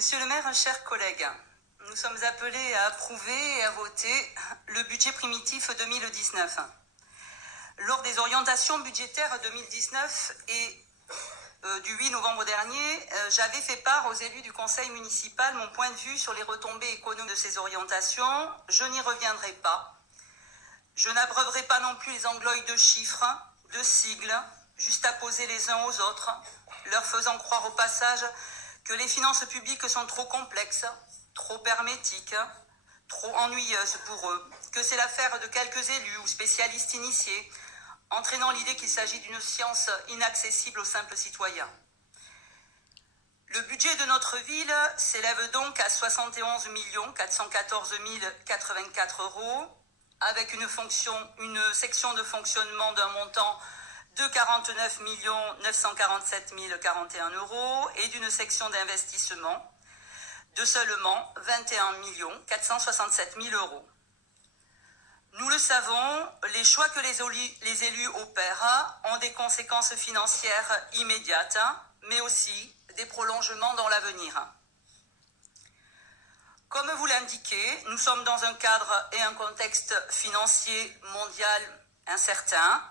Monsieur le maire, chers collègues, nous sommes appelés à approuver et à voter le budget primitif 2019. Lors des orientations budgétaires 2019 et du 8 novembre dernier, j'avais fait part aux élus du conseil municipal mon point de vue sur les retombées économiques de ces orientations. Je n'y reviendrai pas. Je n'abreuverai pas non plus les engloilles de chiffres, de sigles, juste à poser les uns aux autres, leur faisant croire au passage que les finances publiques sont trop complexes, trop hermétiques, trop ennuyeuses pour eux, que c'est l'affaire de quelques élus ou spécialistes initiés, entraînant l'idée qu'il s'agit d'une science inaccessible aux simples citoyens. Le budget de notre ville s'élève donc à 71 414 084 €, avec une section de fonctionnement d'un montant de 49 947 041 € et d'une section d'investissement de seulement 21 467 000 €. Nous le savons, les choix que les élus opèrent ont des conséquences financières immédiates, mais aussi des prolongements dans l'avenir. Comme vous l'indiquez, nous sommes dans un cadre et un contexte financier mondial incertain.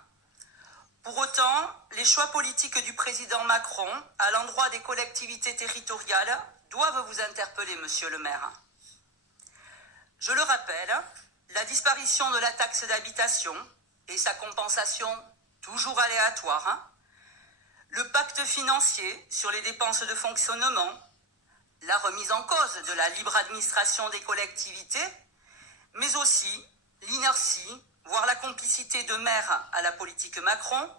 Pour autant, les choix politiques du président Macron à l'endroit des collectivités territoriales doivent vous interpeller, monsieur le maire. Je le rappelle, la disparition de la taxe d'habitation et sa compensation toujours aléatoire, le pacte financier sur les dépenses de fonctionnement, la remise en cause de la libre administration des collectivités, mais aussi l'inertie, voire la complicité de maires à la politique Macron,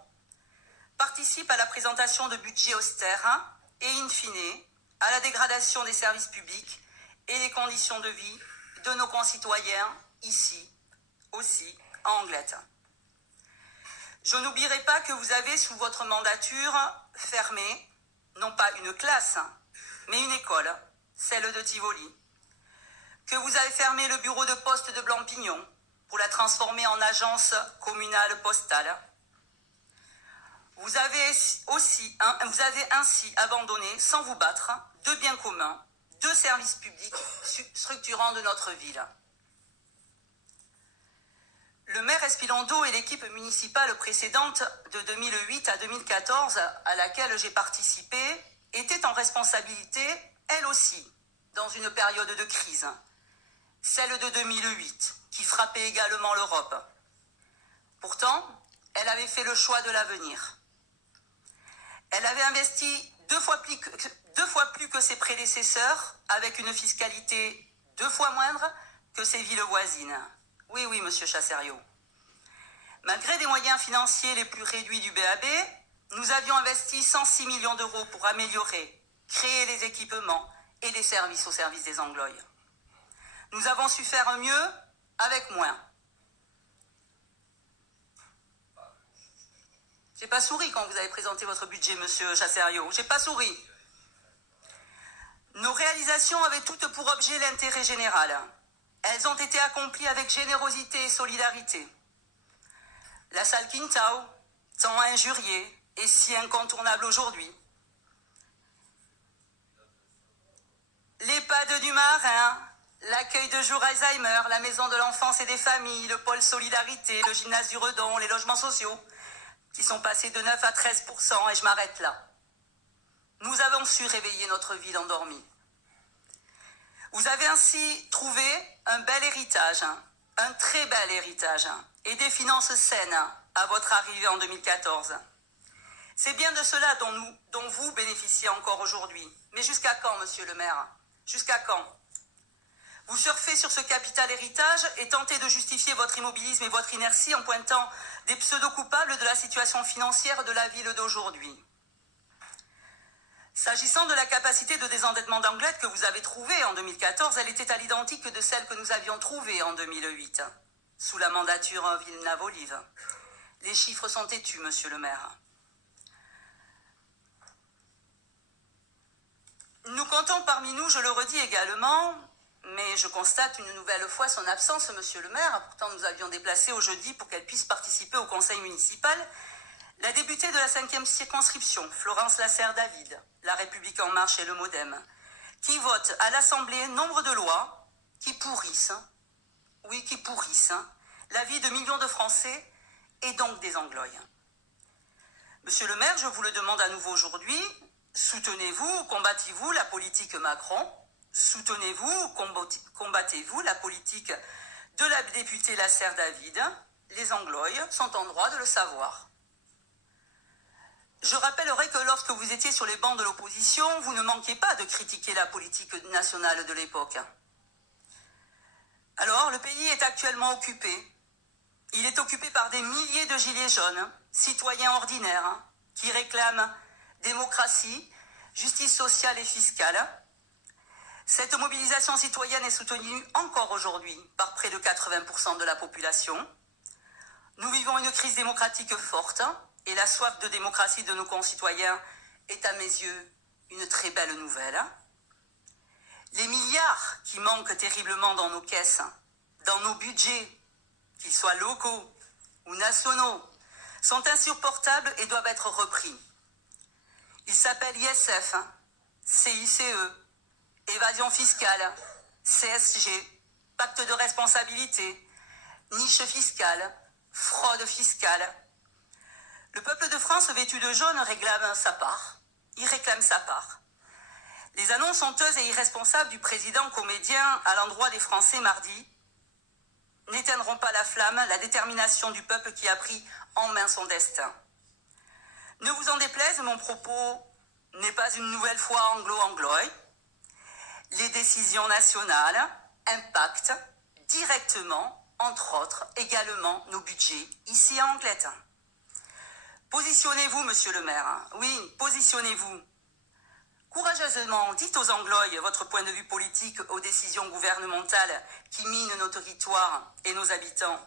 participent à la présentation de budgets austères et, in fine, à la dégradation des services publics et des conditions de vie de nos concitoyens, ici, aussi, en Anglet. Je n'oublierai pas que vous avez, sous votre mandature, fermé, non pas une classe, mais une école, celle de Tivoli, que vous avez fermé le bureau de poste de Blampignon pour la transformer en agence communale postale. Vous avez ainsi abandonné, sans vous battre, deux biens communs, deux services publics structurants de notre ville. Le maire Espilondo et l'équipe municipale précédente de 2008 à 2014, à laquelle j'ai participé, étaient en responsabilité, elles aussi, dans une période de crise, celle de 2008, qui frappait également l'Europe. Pourtant, elle avait fait le choix de l'avenir. Elle avait investi deux fois plus que ses prédécesseurs, avec une fiscalité 2 fois moindre que ses villes voisines. Oui, monsieur Chasserio. Malgré des moyens financiers les plus réduits du BAB, nous avions investi 106 millions d'euros pour améliorer, créer les équipements et les services au service des Anglois. Nous avons su faire mieux avec moins. J'ai pas souri quand vous avez présenté votre budget, monsieur Chasserio. J'ai pas souri. Nos réalisations avaient toutes pour objet l'intérêt général. Elles ont été accomplies avec générosité et solidarité. La salle Quintao, tant injuriée et si incontournable aujourd'hui. L'EHPAD du Marin, l'accueil de jour Alzheimer, la maison de l'enfance et des familles, le pôle solidarité, le gymnase du Redon, les logements sociaux, qui sont passés de 9 à 13%, et je m'arrête là. Nous avons su réveiller notre ville endormie. Vous avez ainsi trouvé un bel héritage, un très bel héritage, et des finances saines à votre arrivée en 2014. C'est bien de cela dont vous bénéficiez encore aujourd'hui. Mais jusqu'à quand, monsieur le maire? Jusqu'à quand? Vous surfez sur ce capital héritage et tentez de justifier votre immobilisme et votre inertie en pointant des pseudo-coupables de la situation financière de la ville d'aujourd'hui. S'agissant de la capacité de désendettement d'Anglet que vous avez trouvée en 2014, elle était à l'identique de celle que nous avions trouvée en 2008, sous la mandature Villeneuve-Olive. Les chiffres sont têtus, monsieur le maire. Nous comptons parmi nous, je le redis également, mais je constate une nouvelle fois son absence, monsieur le maire. Pourtant, nous avions déplacé au jeudi pour qu'elle puisse participer au conseil municipal la députée de la 5e circonscription, Florence Lasserre-David, La République En Marche et le MoDem, qui vote à l'Assemblée nombre de lois qui pourrissent, oui, qui pourrissent, la vie de millions de Français et donc des Anglois. Monsieur le maire, je vous le demande à nouveau aujourd'hui, soutenez-vous ou combattez-vous la politique Macron? Soutenez-vous ou combattez-vous la politique de la députée Lasserre David? Les Anglois sont en droit de le savoir. Je rappellerai que lorsque vous étiez sur les bancs de l'opposition, vous ne manquiez pas de critiquer la politique nationale de l'époque. Alors, le pays est actuellement occupé. Il est occupé par des milliers de gilets jaunes, citoyens ordinaires, qui réclament démocratie, justice sociale et fiscale. Cette mobilisation citoyenne est soutenue encore aujourd'hui par près de 80% de la population. Nous vivons une crise démocratique forte et la soif de démocratie de nos concitoyens est à mes yeux une très belle nouvelle. Les milliards qui manquent terriblement dans nos caisses, dans nos budgets, qu'ils soient locaux ou nationaux, sont insupportables et doivent être repris. Ils s'appellent ISF, CICE, évasion fiscale, CSG, pacte de responsabilité, niche fiscale, fraude fiscale. Le peuple de France vêtu de jaune réclame sa part. Il réclame sa part. Les annonces honteuses et irresponsables du président comédien à l'endroit des Français mardi n'éteindront pas la flamme, la détermination du peuple qui a pris en main son destin. Ne vous en déplaise, mon propos n'est pas une nouvelle fois anglo-anglois. Les décisions nationales impactent directement, entre autres, également nos budgets ici à Angleterre. Positionnez-vous, monsieur le maire. Oui, positionnez-vous. Courageusement, dites aux Anglois votre point de vue politique aux décisions gouvernementales qui minent nos territoires et nos habitants.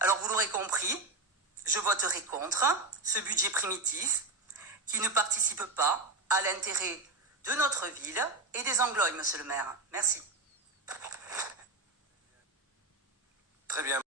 Alors vous l'aurez compris, je voterai contre ce budget primitif qui ne participe pas à l'intérêt de notre ville et des Anglois, monsieur le maire. Merci. Très bien.